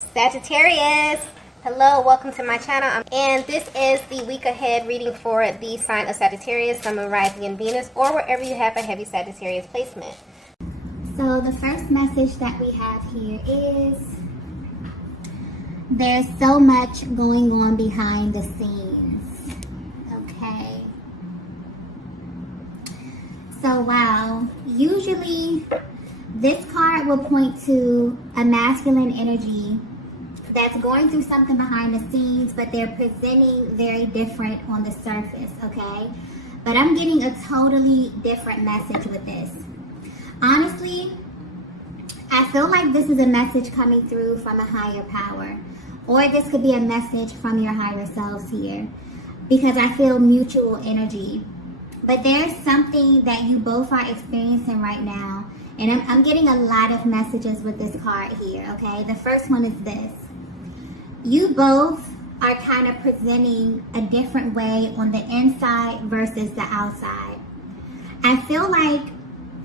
Sagittarius, hello, welcome to my channel, and this is the week ahead reading for the sign of Sagittarius, Sun, Moon, Rising, and Venus, or wherever you have a heavy Sagittarius placement. So the first message that we have here is there's so much going on behind the scenes. Okay. So wow, usually this card will point to a masculine energy that's going through something behind the scenes, but they're presenting very different on the surface, okay? But I'm getting a totally different message with this. Honestly, I feel like this is a message coming through from a higher power, or this could be a message from your higher selves here, because I feel mutual energy. But there's something that you both are experiencing right now, and I'm getting a lot of messages with this card here, okay? The first one is this. You both are kind of presenting a different way on the inside versus the outside. I feel like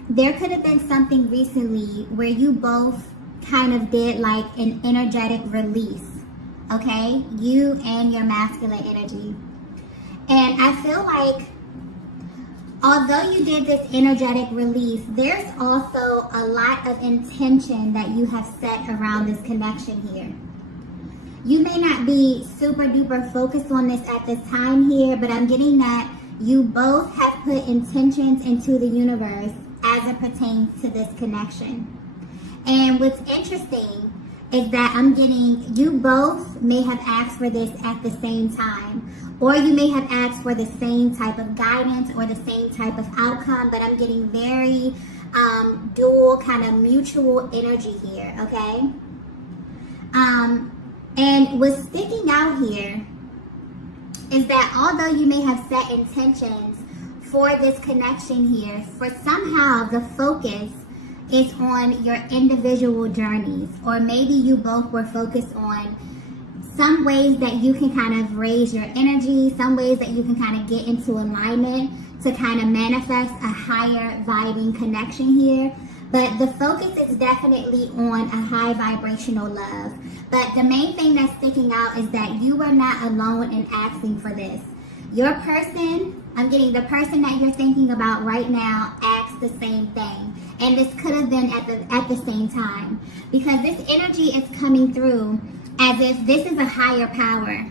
there could have been something recently where you both kind of did like an energetic release, okay? You and your masculine energy. And I feel like although you did this energetic release, there's also a lot of intention that you have set around this connection here. You may not be super duper focused on this at this time here, but I'm getting that you both have put intentions into the universe as it pertains to this connection. And what's interesting is that I'm getting you both may have asked for this at the same time, or you may have asked for the same type of guidance or the same type of outcome, but I'm getting very dual kind of mutual energy here, okay? And what's sticking out here is that although you may have set intentions for this connection here, for somehow the focus is on your individual journeys, or maybe you both were focused on some ways that you can kind of raise your energy, some ways that you can kind of get into alignment to kind of manifest a higher vibing connection here. But the focus is definitely on a high vibrational love. But the main thing that's sticking out is that you are not alone in asking for this. Your person, I'm getting the person that you're thinking about right now, asked the same thing. And this could have been at the same time. Because this energy is coming through as if this is a higher power,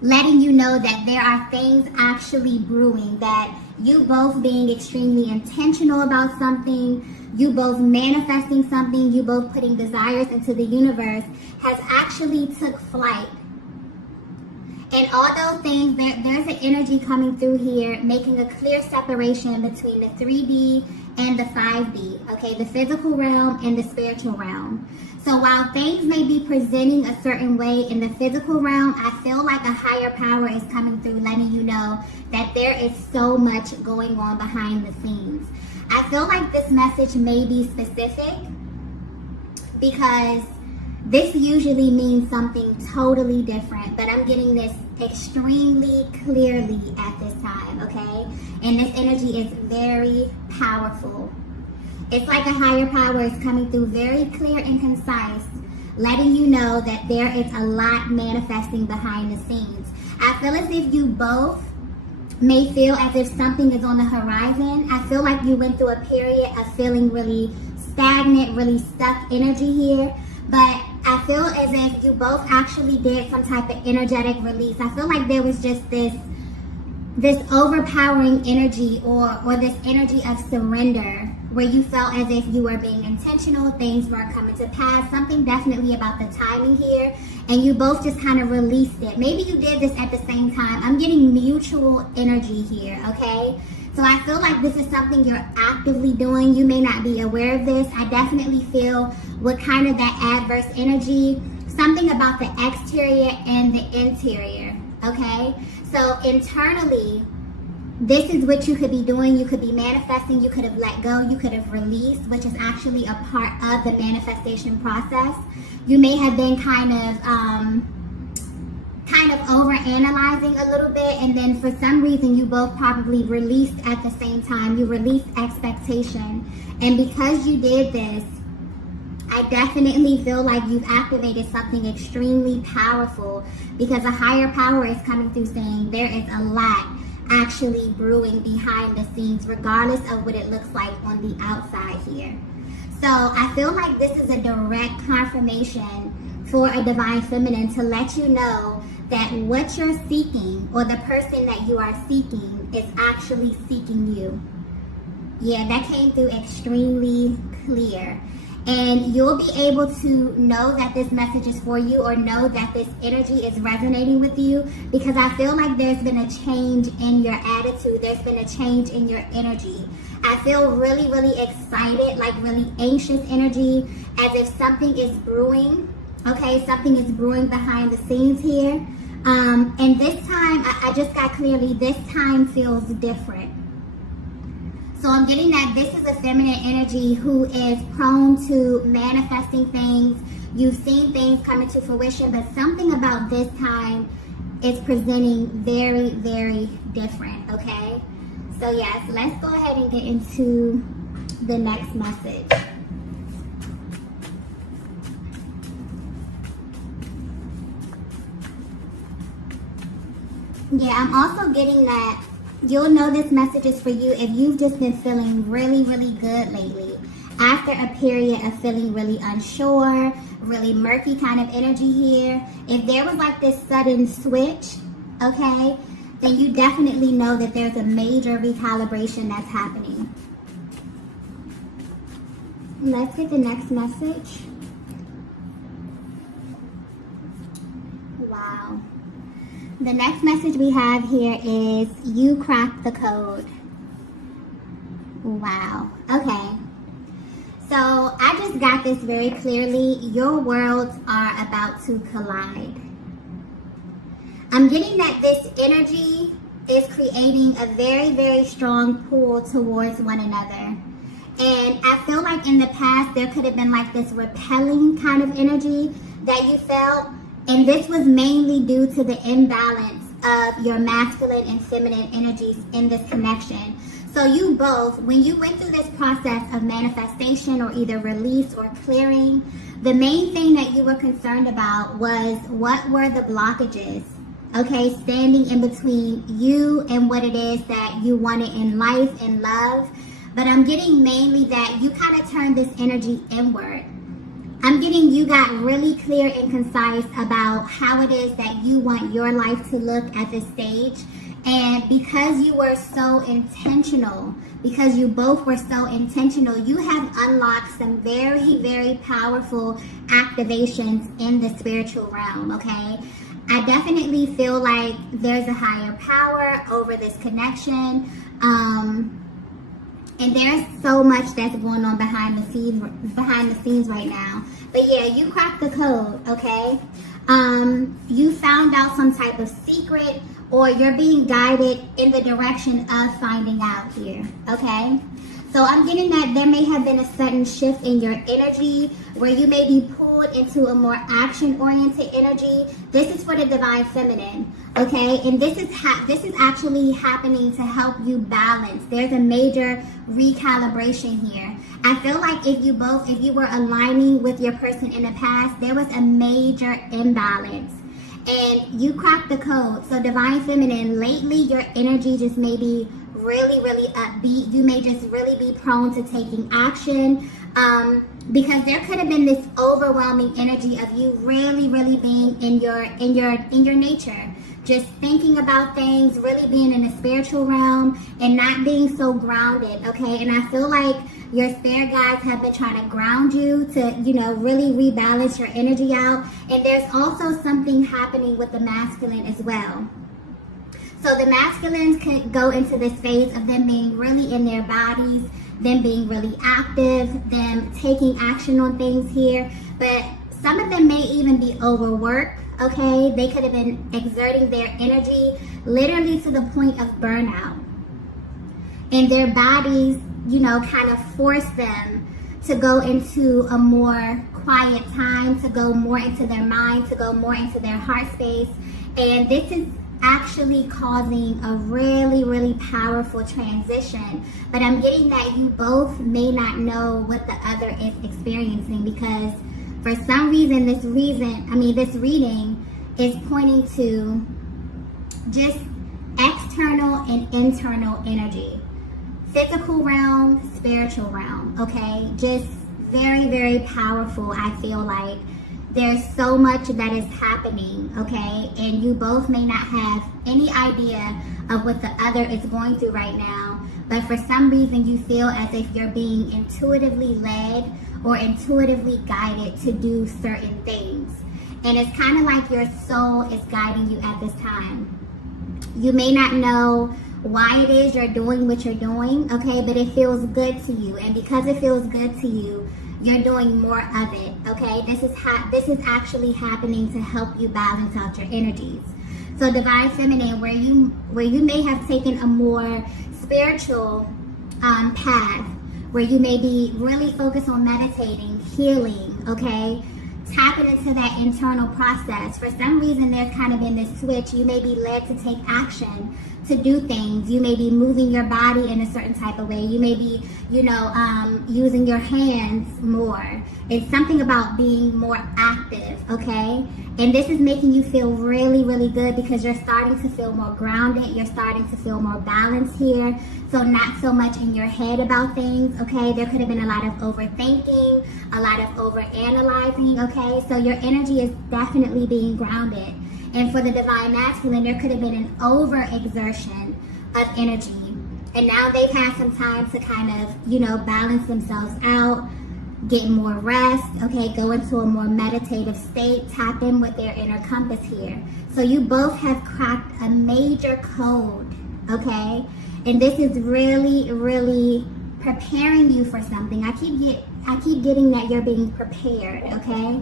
letting you know that there are things actually brewing, that you both being extremely intentional about something, you both manifesting something, you both putting desires into the universe has actually took flight. And all those things, there's an energy coming through here, making a clear separation between the 3D and the 5D, okay, the physical realm and the spiritual realm. So while things may be presenting a certain way in the physical realm, I feel like a higher power is coming through, letting you know that there is so much going on behind the scenes. I feel like this message may be specific because this usually means something totally different, but I'm getting this extremely clearly at this time, okay? And this energy is very powerful. It's like a higher power is coming through very clear and concise, letting you know that there is a lot manifesting behind the scenes. I feel as if you both may feel as if something is on the horizon. I feel like you went through a period of feeling really stagnant, really stuck energy here. But I feel as if you both actually did some type of energetic release. I feel like there was just this overpowering energy or this energy of surrender where you felt as if you were being intentional, things were coming to pass, something definitely about the timing here, and you both just kind of released it. Maybe you did this at the same time. I'm getting mutual energy here, okay? So I feel like this is something you're actively doing. You may not be aware of this. I definitely feel what kind of that adverse energy, something about the exterior and the interior, okay? So internally, this is what you could be doing. You could be manifesting. You could have let go. You could have released, which is actually a part of the manifestation process. You may have been kind of overanalyzing a little bit, and then for some reason you both probably released at the same time. You released expectation, and because you did this, I definitely feel like you've activated something extremely powerful, because a higher power is coming through saying there is a lot actually brewing behind the scenes, regardless of what it looks like on the outside here. So I feel like this is a direct confirmation for a divine feminine to let you know that what you're seeking, or the person that you are seeking, is actually seeking you. Yeah, that came through extremely clear. And you'll be able to know that this message is for you, or know that this energy is resonating with you, because I feel like there's been a change in your attitude. There's been a change in your energy. I feel really, really excited, like really anxious energy, as if something is brewing. Okay, something is brewing behind the scenes here. And this time, I just got clearly, this time feels different. So I'm getting that this is a feminine energy who is prone to manifesting things. You've seen things come into fruition, but something about this time is presenting very, very different, okay? So yes, let's go ahead and get into the next message. Yeah, I'm also getting that you'll know this message is for you if you've just been feeling really, really good lately. After a period of feeling really unsure, really murky kind of energy here, if there was like this sudden switch, okay, then you definitely know that there's a major recalibration that's happening. Let's get the next message. Wow. The next message we have here is you cracked the code. Wow. Okay. So I just got this very clearly. Your worlds are about to collide. I'm getting that this energy is creating a very, very strong pull towards one another. And I feel like in the past there could have been like this repelling kind of energy that you felt. And this was mainly due to the imbalance of your masculine and feminine energies in this connection. So you both, when you went through this process of manifestation or either release or clearing, the main thing that you were concerned about was what were the blockages, okay, standing in between you and what it is that you wanted in life and love. But I'm getting mainly that you kind of turned this energy inward. I'm getting you got really clear and concise about how it is that you want your life to look at this stage. And because you were so intentional, because you both were so intentional, you have unlocked some very, very powerful activations in the spiritual realm, okay? I definitely feel like there's a higher power over this connection. And there's so much that's going on behind the scenes right now. But yeah, you cracked the code, okay? You found out some type of secret, or you're being guided in the direction of finding out here, okay? So I'm getting that there may have been a sudden shift in your energy where you may be pulled into a more action-oriented energy. This is for the divine feminine, okay? And this is actually happening to help you balance. There's a major recalibration here. I feel like if you were aligning with your person in the past, there was a major imbalance. And you cracked the code. So divine feminine, lately your energy just may be really, really upbeat. You may just really be prone to taking action, because there could have been this overwhelming energy of you really, really being in your nature, just thinking about things, really being in the spiritual realm and not being so grounded, okay? And I feel like your spirit guides have been trying to ground you to, really rebalance your energy out. And there's also something happening with the masculine as well. So the masculines can go into this phase of them being really in their bodies, them being really active, them taking action on things here. But some of them may even be overworked, okay? They could have been exerting their energy literally to the point of burnout. And their bodies, kind of force them to go into a more quiet time, to go more into their mind, to go more into their heart space. And this is, actually causing a really, really powerful transition. But I'm getting that you both may not know what the other is experiencing, because for some reason, this reading is pointing to just external and internal energy. Physical realm, spiritual realm, okay? Just very, very powerful, I feel like. There's so much that is happening, okay? And you both may not have any idea of what the other is going through right now, but for some reason you feel as if you're being intuitively led or intuitively guided to do certain things. And it's kind of like your soul is guiding you at this time. You may not know why it is you're doing what you're doing, okay? But it feels good to you. And because it feels good to you, you're doing more of it, okay? This is actually happening to help you balance out your energies. So Divine Feminine, where you may have taken a more spiritual path, where you may be really focused on meditating, healing, okay? Tapping into that internal process. For some reason, there's kind of been this switch. You may be led to take action, to do things. You may be moving your body in a certain type of way. You may be, using your hands more. It's something about being more active, okay? And this is making you feel really, really good, because you're starting to feel more grounded. You're starting to feel more balanced here. So not so much in your head about things, okay? There could have been a lot of overthinking, a lot of overanalyzing, okay? So your energy is definitely being grounded. And for the Divine Masculine, there could have been an overexertion of energy. And now they've had some time to kind of, balance themselves out, get more rest, okay, go into a more meditative state, tap in with their inner compass here. So you both have cracked a major code, okay? And this is really, really preparing you for something. I keep getting that you're being prepared, okay?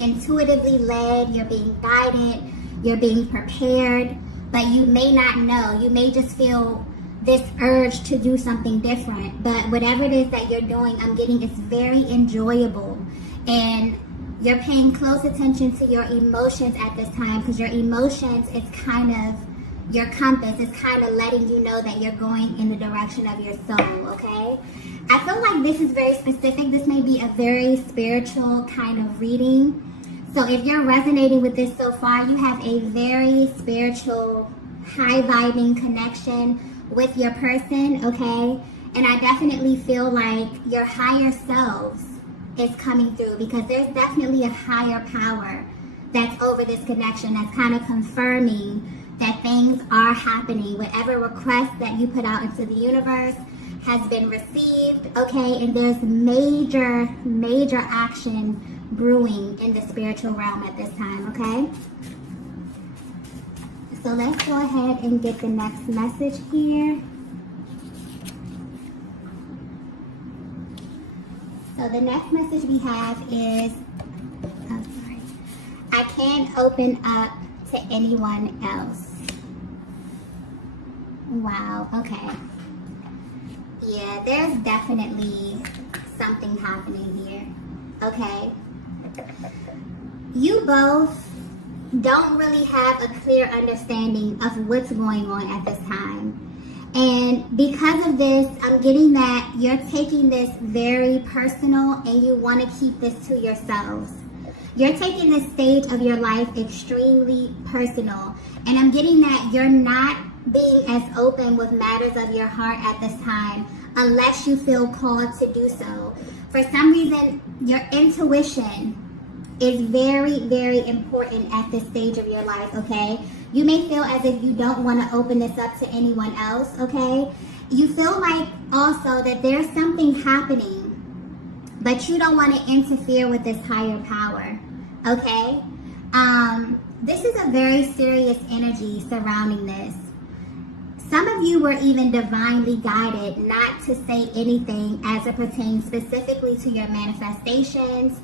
Intuitively led, you're being guided, you're being prepared, but you may not know. You may just feel this urge to do something different, but whatever it is that you're doing, I'm getting it's very enjoyable, and you're paying close attention to your emotions at this time, because your emotions is kind of your compass. Is kind of letting you know that you're going in the direction of your soul, okay? I feel like this is very specific. This may be a very spiritual kind of reading. So if you're resonating with this so far, you have a very spiritual, high-vibing connection with your person, okay? And I definitely feel like your higher selves is coming through, because there's definitely a higher power that's over this connection, that's kind of confirming that things are happening. Whatever request that you put out into the universe has been received, okay? And there's major, major action brewing in the spiritual realm at this time, okay? So let's go ahead and get the next message here. So the next message we have is, I can't open up to anyone else. Wow, okay. Yeah, there's definitely something happening here, okay? You both don't really have a clear understanding of what's going on at this time. And because of this, I'm getting that you're taking this very personal, and you want to keep this to yourselves. You're taking this stage of your life extremely personal. And I'm getting that you're not being as open with matters of your heart at this time, unless you feel called to do so. For some reason, your intuition is very, very important at this stage of your life, okay? You may feel as if you don't want to open this up to anyone else, okay? You feel like also that there's something happening, but you don't want to interfere with this higher power, okay? This is a very serious energy surrounding this. Some of you were even divinely guided not to say anything as it pertains specifically to your manifestations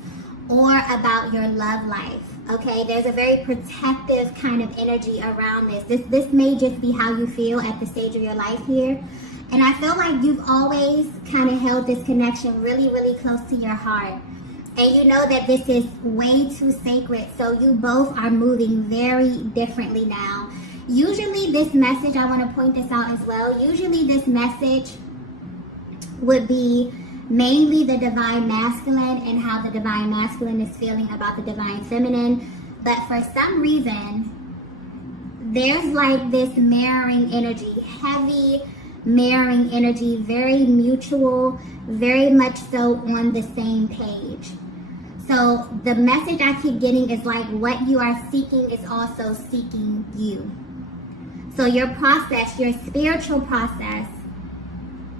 or about your love life, okay? There's a very protective kind of energy around this. This may just be how you feel at the stage of your life here. And I feel like you've always kind of held this connection really, really close to your heart. And you know that this is way too sacred, so you both are moving very differently now. Usually this message, I want to point this out as well. Usually this message would be mainly the divine masculine and how the divine masculine is feeling about the divine feminine. But for some reason, there's like this mirroring energy, heavy mirroring energy, very mutual, very much so on the same page. So the message I keep getting is like what you are seeking is also seeking you. So your process, your spiritual process,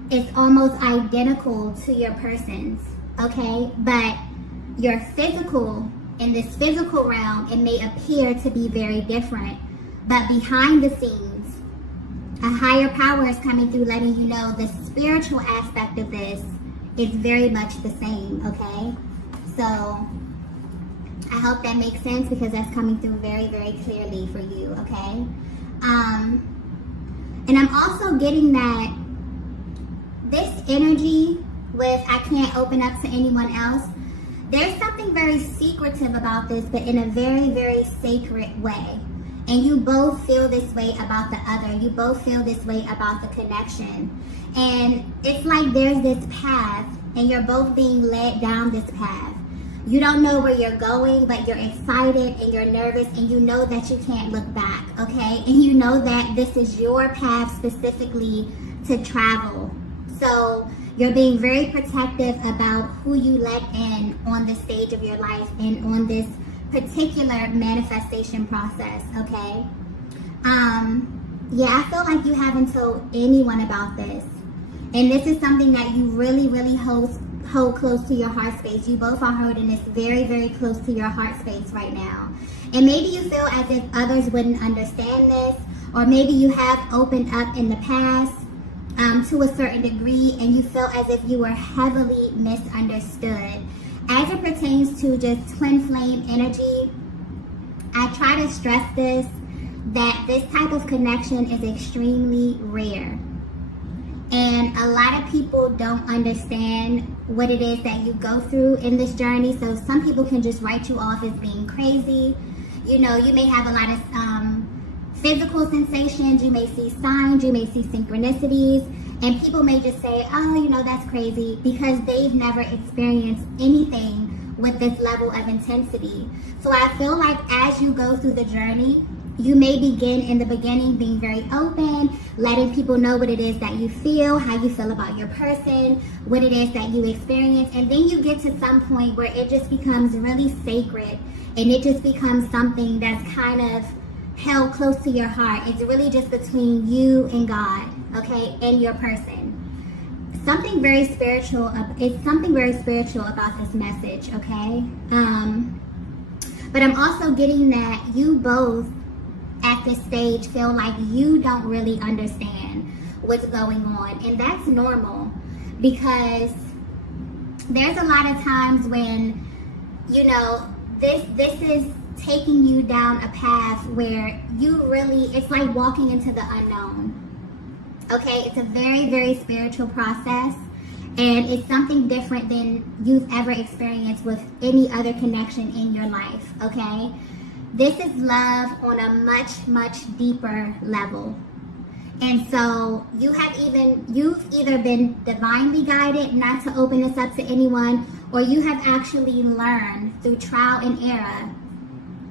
is almost identical to your person's, okay? But your physical, in this physical realm, it may appear to be very different. But behind the scenes, a higher power is coming through letting you know the spiritual aspect of this is very much the same, okay? So I hope that makes sense because that's coming through very, very clearly for you, okay? And I'm also getting that this energy with I can't open up to anyone else, there's something very secretive about this, but in a very, very sacred way. And you both feel this way about the other. You both feel this way about the connection. And it's like there's this path and you're both being led down this path. You don't know where you're going, but you're excited and you're nervous and you know that you can't look back, okay? And you know that this is your path specifically to travel. So you're being very protective about who you let in on the stage of your life and on this particular manifestation process, okay? Yeah, I feel like you haven't told anyone about this. And this is something that you really, really hold close to your heart space. You both are holding this very, very close to your heart space right now. And maybe you feel as if others wouldn't understand this, or maybe you have opened up in the past to a certain degree and you feel as if you were heavily misunderstood. As it pertains to just twin flame energy, I try to stress this, that this type of connection is extremely rare. And a lot of people don't understand what it is that you go through in this journey. So some people can just write you off as being crazy. You know, you may have a lot of physical sensations. You may see signs. You may see synchronicities. And people may just say, oh, you know, that's crazy because they've never experienced anything with this level of intensity. So I feel like as you go through the journey, you may begin in the beginning being very open, letting people know what it is that you feel, how you feel about your person, what it is that you experience. And then you get to some point where it just becomes really sacred and it just becomes something that's kind of held close to your heart. It's really just between you and God, okay, and your person. Something very spiritual, it's something very spiritual about this message, okay? But I'm also getting that you both at this stage feel like you don't really understand what's going on. And that's normal because there's a lot of times when, you know, this is taking you down a path where you really, it's like walking into the unknown. Okay, it's a very, very spiritual process and it's something different than you've ever experienced with any other connection in your life, okay? This is love on a much, much deeper level. And so you've either been divinely guided not to open this up to anyone, or you have actually learned through trial and error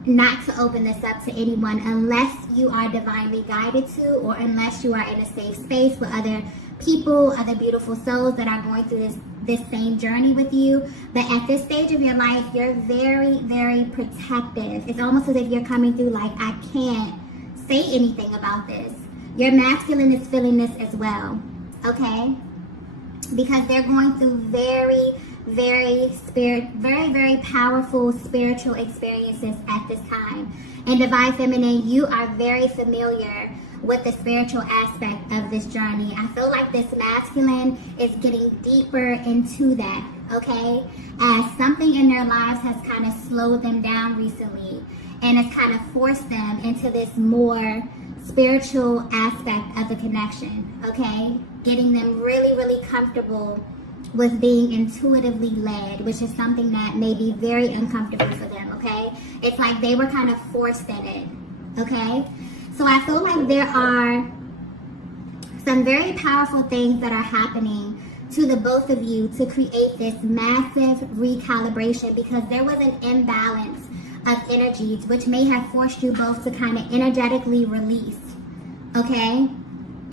not to open this up to anyone unless you are divinely guided to, or unless you are in a safe space with other people, other beautiful souls that are going through this same journey with you. But at this stage of your life, you're very, very protective. It's almost as if you're coming through like, I can't say anything about this. Your masculine is feeling this as well, okay? Because they're going through very, very powerful spiritual experiences at this time. And divine feminine, you are very familiar with the spiritual aspect of this journey. I feel like this masculine is getting deeper into that, okay? As something in their lives has kind of slowed them down recently and has kind of forced them into this more spiritual aspect of the connection, okay? Getting them really, really comfortable with being intuitively led, which is something that may be very uncomfortable for them, okay? It's like they were kind of forced in it, okay? So I feel like there are some very powerful things that are happening to the both of you to create this massive recalibration, because there was an imbalance of energies which may have forced you both to kind of energetically release, okay?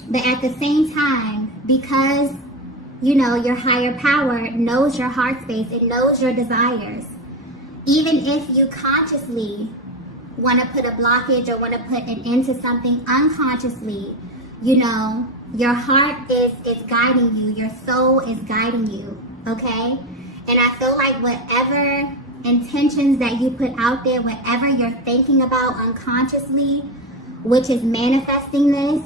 But at the same time, because, you know, your higher power knows your heart space, it knows your desires, even if you consciously want to put a blockage or want to put an end to something, unconsciously, you know, your heart is guiding you, your soul is guiding you, okay? And I feel like whatever intentions that you put out there, whatever you're thinking about unconsciously, which is manifesting this,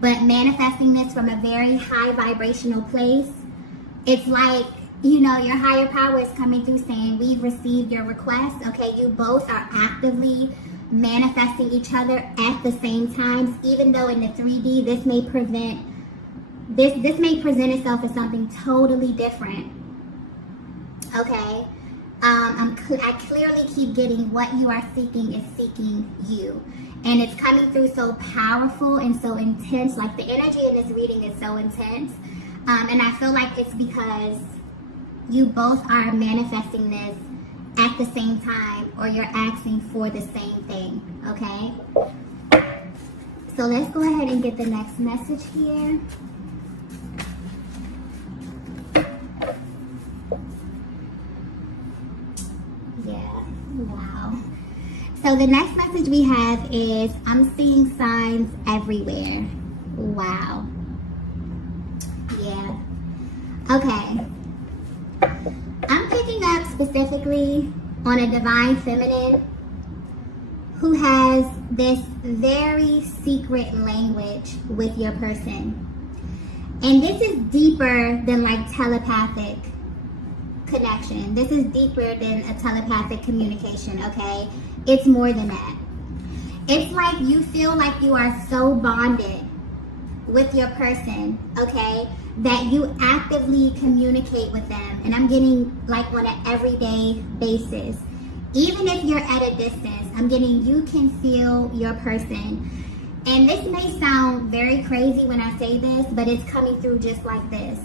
but manifesting this from a very high vibrational place, it's like, you know, your higher power is coming through saying, we've received your request, okay? You both are actively manifesting each other at the same time, even though in the 3D this may present itself as something totally different, okay? I clearly keep getting what you are seeking is seeking you, and it's coming through so powerful and so intense. Like, the energy in this reading is so intense, and I feel like it's because you both are manifesting this at the same time, or you're asking for the same thing, okay? So let's go ahead and get the next message here. Yeah, wow. So the next message we have is, I'm seeing signs everywhere. Wow. Yeah. Okay. I'm picking up specifically on a divine feminine who has this very secret language with your person. And this is deeper than like telepathic connection. This is deeper than a telepathic communication, okay? It's more than that. It's like you feel like you are so bonded with your person, okay, that you actively communicate with them. And I'm getting like on an everyday basis. Even if you're at a distance, I'm getting you can feel your person. And this may sound very crazy when I say this, but it's coming through just like this.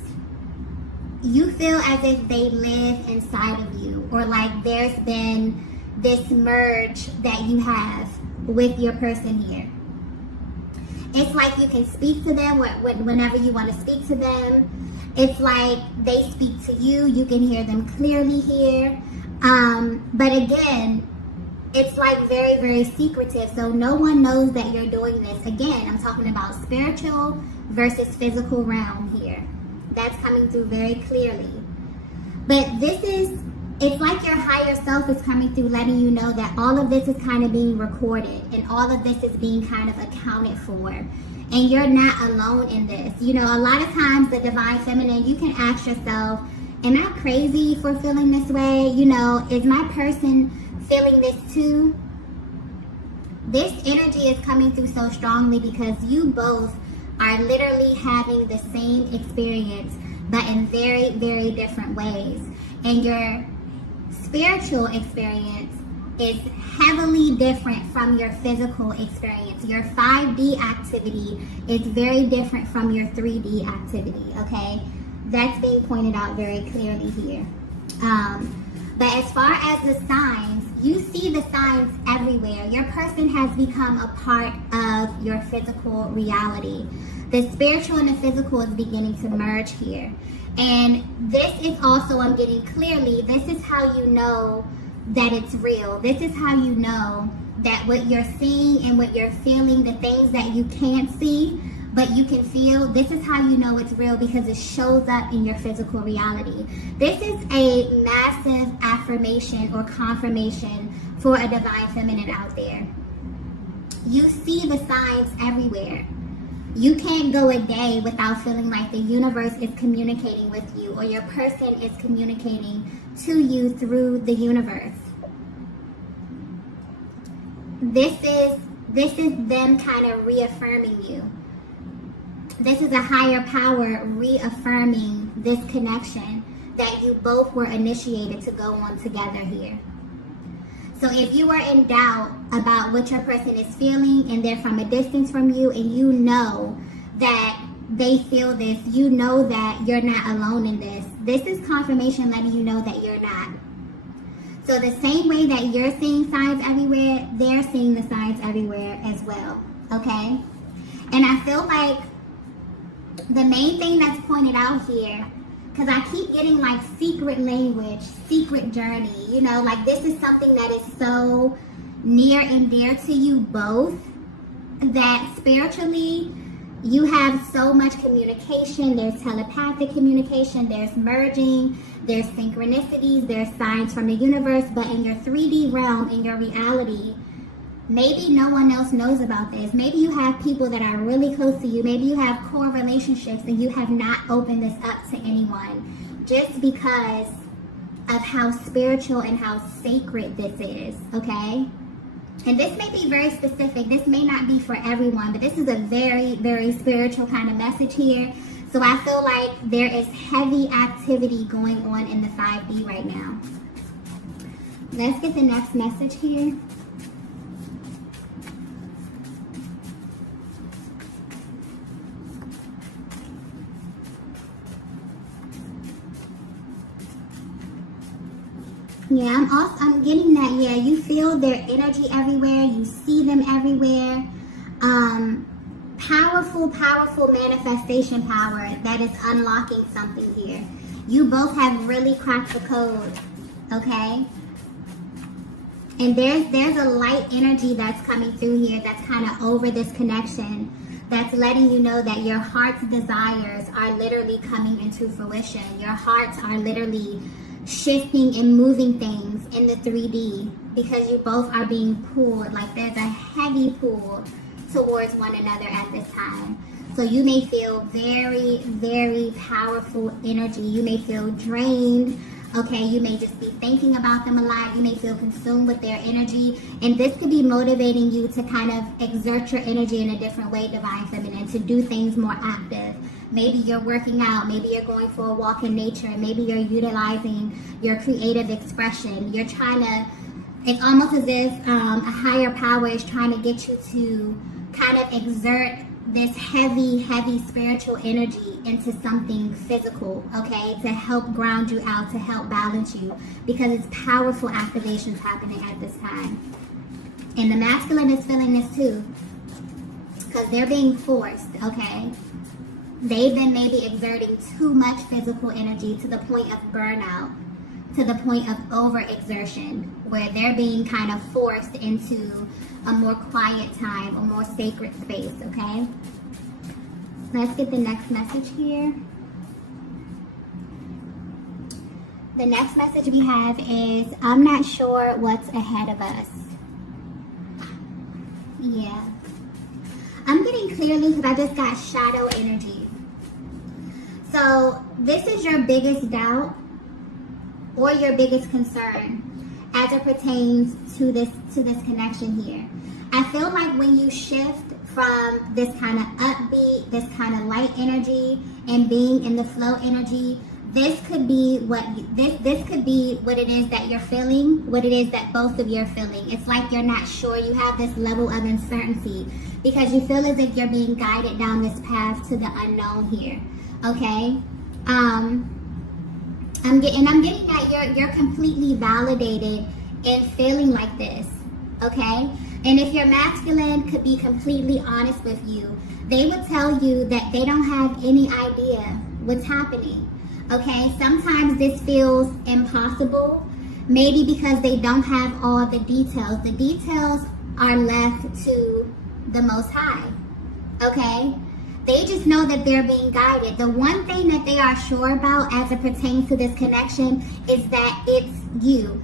You feel as if they live inside of you, or like there's been this merge that you have with your person here. It's like you can speak to them whenever you want to speak to them. It's like they speak to you. You can hear them clearly here. But again, it's like very, very secretive. So no one knows that you're doing this. Again, I'm talking about spiritual versus physical realm here. That's coming through very clearly. But it's like your higher self is coming through, letting you know that all of this is kind of being recorded and all of this is being kind of accounted for. And you're not alone in this. You know, a lot of times the divine feminine, you can ask yourself, am I crazy for feeling this way? You know, is my person feeling this too? This energy is coming through so strongly because you both are literally having the same experience, but in very, very different ways. And your spiritual experience is heavily different from your physical experience. Your 5D activity is very different from your 3D activity, okay? That's being pointed out very clearly here. But as far as the signs, you see the signs everywhere. Your person has become a part of your physical reality. The spiritual and the physical is beginning to merge here. And this is also, I'm getting clearly, this is how you know that it's real. This is how you know that what you're seeing and what you're feeling, the things that you can't see, but you can feel, this is how you know it's real, because it shows up in your physical reality. This is a massive affirmation or confirmation for a divine feminine out there. You see the signs everywhere. You can't go a day without feeling like the universe is communicating with you, or your person is communicating to you through the universe. This is them kind of reaffirming you. This is a higher power reaffirming this connection that you both were initiated to go on together here. So if you are in doubt about what your person is feeling and they're from a distance from you and you know that they feel this, you know that you're not alone in this. This is confirmation letting you know that you're not. So the same way that you're seeing signs everywhere, they're seeing the signs everywhere as well, okay? And I feel like the main thing that's pointed out here, because I keep getting like secret language, secret journey, you know, like this is something that is so near and dear to you both that spiritually you have so much communication. There's telepathic communication, there's merging, there's synchronicities, there's signs from the universe, but in your 3D realm, in your reality, maybe no one else knows about this. Maybe you have people that are really close to you. Maybe you have core relationships and you have not opened this up to anyone just because of how spiritual and how sacred this is, okay? And this may be very specific. This may not be for everyone, but this is a very, very spiritual kind of message here. So I feel like there is heavy activity going on in the 5D right now. Let's get the next message here. Yeah, I'm getting that. Yeah, you feel their energy everywhere. You see them everywhere. Powerful manifestation power that is unlocking something here. You both have really cracked the code, okay? And there's a light energy that's coming through here that's kind of over this connection, that's letting you know that your heart's desires are literally coming into fruition. Your hearts are literally shifting and moving things in the 3D because you both are being pulled. Like there's a heavy pull towards one another at this time. So you may feel very, very powerful energy. You may feel drained. Okay, you may just be thinking about them a lot. You may feel consumed with their energy. And this could be motivating you to kind of exert your energy in a different way, Divine Feminine, to do things more active. Maybe you're working out. Maybe you're going for a walk in nature. Maybe you're utilizing your creative expression. You're trying to, it's almost as if a higher power is trying to get you to kind of exert this heavy spiritual energy into something physical, okay, to help ground you out, to help balance you, because it's powerful activations happening at this time. And the masculine is feeling this too, because they're being forced, okay? They've been maybe exerting too much physical energy to the point of burnout, to the point of overexertion, where they're being kind of forced into a more quiet time, a more sacred space, okay? Let's get the next message here. The next message we have is, I'm not sure what's ahead of us. Yeah. I'm getting clearly because I just got shadow energy. So this is your biggest doubt or your biggest concern as it pertains to this connection here. I feel like when you shift from this kind of upbeat, this kind of light energy, and being in the flow energy, this could be what this could be what it is that you're feeling, what it is that both of you are feeling. It's like you're not sure. You have this level of uncertainty because you feel as if you're being guided down this path to the unknown here. Okay. I'm getting that you're completely validated in feeling like this, okay? And if your masculine could be completely honest with you, they would tell you that they don't have any idea what's happening, okay? Sometimes this feels impossible, maybe because they don't have all the details. The details are left to the Most High, okay? They just know that they're being guided. The one thing that they are sure about as it pertains to this connection is that it's you.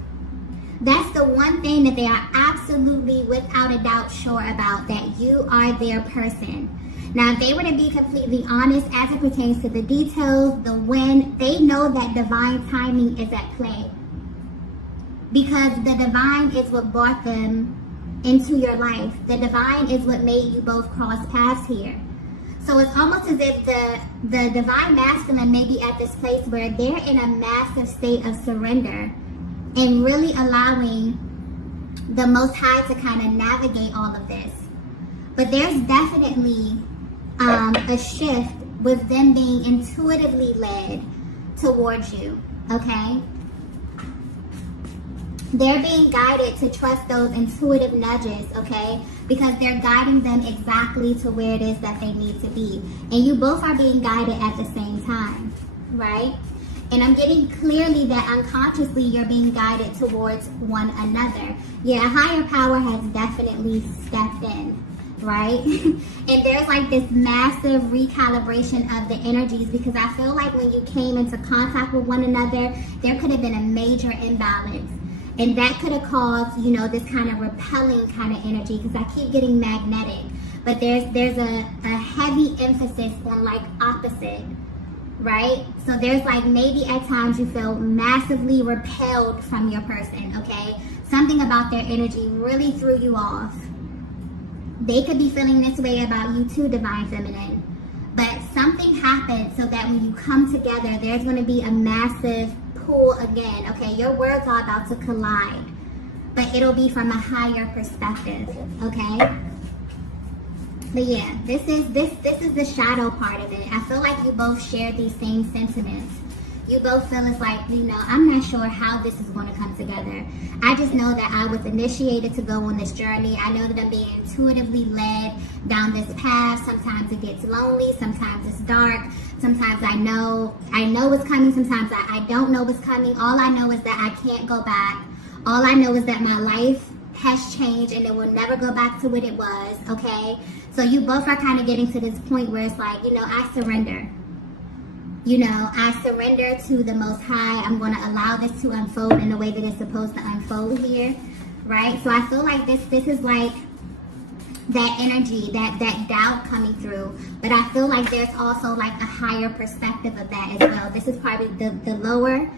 That's the one thing that they are absolutely, without a doubt, sure about, that you are their person. Now, if they were to be completely honest as it pertains to the details, the when, they know that divine timing is at play. Because the divine is what brought them into your life. The divine is what made you both cross paths here. So it's almost as if the divine masculine may be at this place where they're in a massive state of surrender and really allowing the Most High to kind of navigate all of this. But there's definitely a shift with them being intuitively led towards you, okay? They're being guided to trust those intuitive nudges, okay? Because they're guiding them exactly to where it is that they need to be. And you both are being guided at the same time, right? And I'm getting clearly that unconsciously you're being guided towards one another. Yeah, a higher power has definitely stepped in, right? And there's like this massive recalibration of the energies, because I feel like when you came into contact with one another, there could have been a major imbalance. And that could have caused, you know, this kind of repelling kind of energy, because I keep getting magnetic. But there's a heavy emphasis on like opposite, right? So there's like maybe at times you feel massively repelled from your person, okay? Something about their energy really threw you off. They could be feeling this way about you too, Divine Feminine. But something happened so that when you come together, there's going to be a massive pull again, okay? Your worlds are about to collide, but it'll be from a higher perspective, okay? But yeah, this is the shadow part of it. I feel like you both share these same sentiments. You both feel it's like, you know, I'm not sure how this is going to come together. I just know that I was initiated to go on this journey. I know that I'm being intuitively led down this path. Sometimes it gets lonely. Sometimes it's dark. Sometimes I know what's coming. Sometimes I don't know what's coming. All I know is that I can't go back. All I know is that my life has changed and it will never go back to what it was, okay? So you both are kind of getting to this point where it's like, you know, I surrender. You know, I surrender to the Most High. I'm going to allow this to unfold in the way that it's supposed to unfold here, right? So I feel like this is like that energy, that doubt coming through. But I feel like there's also like a higher perspective of that as well. This is probably the lower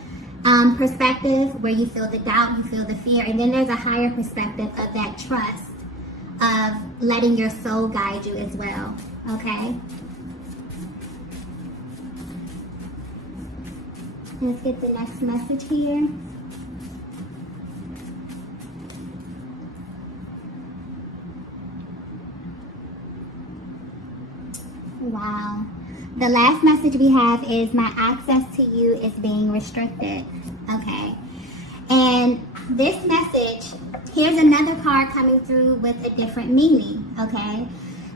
perspective where you feel the doubt, you feel the fear. And then there's a higher perspective of that trust, of letting your soul guide you as well, okay? Let's get the next message here. Wow. The last message we have is my access to you is being restricted. Okay. And this message, here's another card coming through with a different meaning. Okay.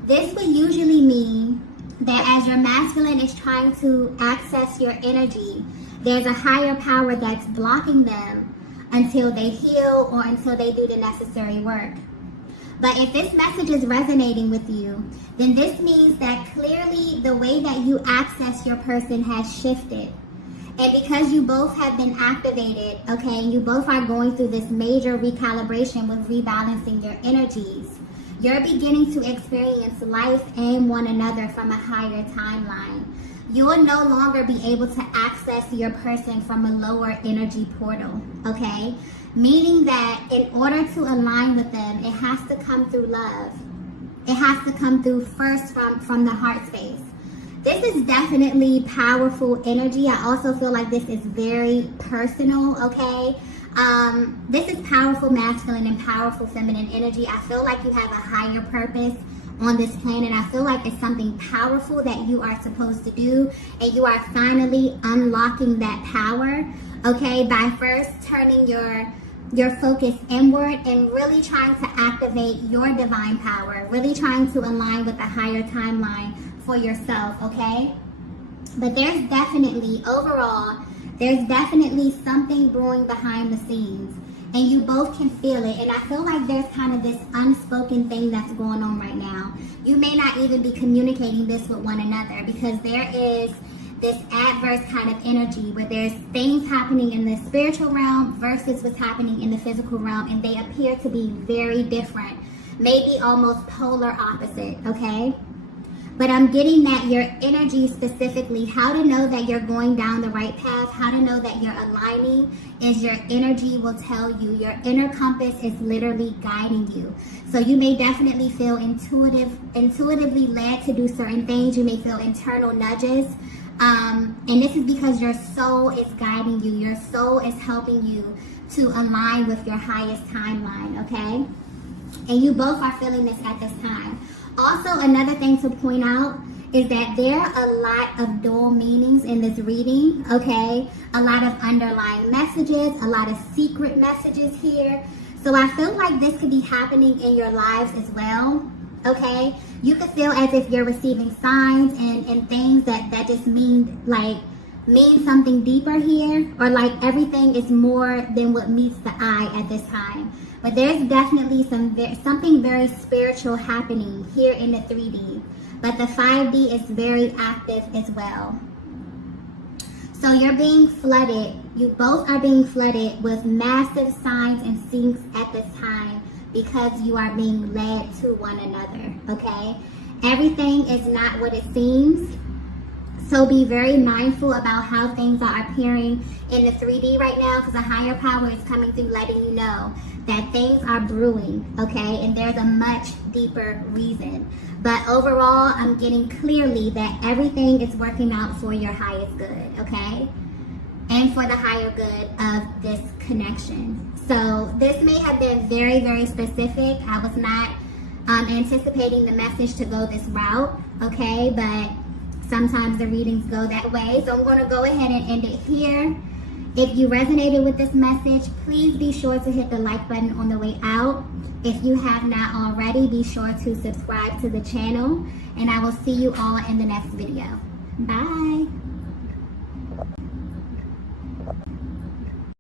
This would usually mean that as your masculine is trying to access your energy, there's a higher power that's blocking them until they heal or until they do the necessary work. But if this message is resonating with you, then this means that clearly the way that you access your person has shifted. And because you both have been activated, okay, and you both are going through this major recalibration with rebalancing your energies, you're beginning to experience life and one another from a higher timeline. You will no longer be able to access your person from a lower energy portal, okay? Meaning that in order to align with them, it has to come through love. It has to come through first from the heart space. This is definitely powerful energy. I also feel like this is very personal, okay? This is powerful masculine and powerful feminine energy. I feel like you have a higher purpose on this planet. I feel like it's something powerful that you are supposed to do, and you are finally unlocking that power, okay, by first turning your focus inward and really trying to activate your divine power, really trying to align with a higher timeline for yourself, okay? But there's definitely, overall, there's definitely something brewing behind the scenes, and you both can feel it. And I feel like there's kind of this unspoken thing that's going on right now. You may not even be communicating this with one another, because there is this adverse kind of energy where there's things happening in the spiritual realm versus what's happening in the physical realm, and they appear to be very different, maybe almost polar opposite, okay? But I'm getting that your energy specifically, how to know that you're going down the right path, how to know that you're aligning, is your energy will tell you. Your inner compass is literally guiding you. So you may definitely feel intuitively led to do certain things. You may feel internal nudges. And this is because your soul is guiding you. Your soul is helping you to align with your highest timeline, okay? And you both are feeling this at this time. Also, another thing to point out is that there are a lot of dual meanings in this reading, okay? A lot of underlying messages, a lot of secret messages here. So I feel like this could be happening in your lives as well, okay? You could feel as if you're receiving signs and things that just mean something deeper here, or like everything is more than what meets the eye at this time. But there's definitely something very spiritual happening here in the 3D. But the 5D is very active as well. So you're being flooded. You both are being flooded with massive signs and syncs at this time because you are being led to one another, okay? Everything is not what it seems. So be very mindful about how things are appearing in the 3D right now, because a higher power is coming through letting you know that things are brewing, okay? And there's a much deeper reason. But overall, I'm getting clearly that everything is working out for your highest good, okay? And for the higher good of this connection. So this may have been very, very specific. I was not anticipating the message to go this route, okay? But sometimes the readings go that way. So I'm going to go ahead and end it here. If you resonated with this message, please be sure to hit the like button on the way out. If you have not already, be sure to subscribe to the channel. And I will see you all in the next video. Bye.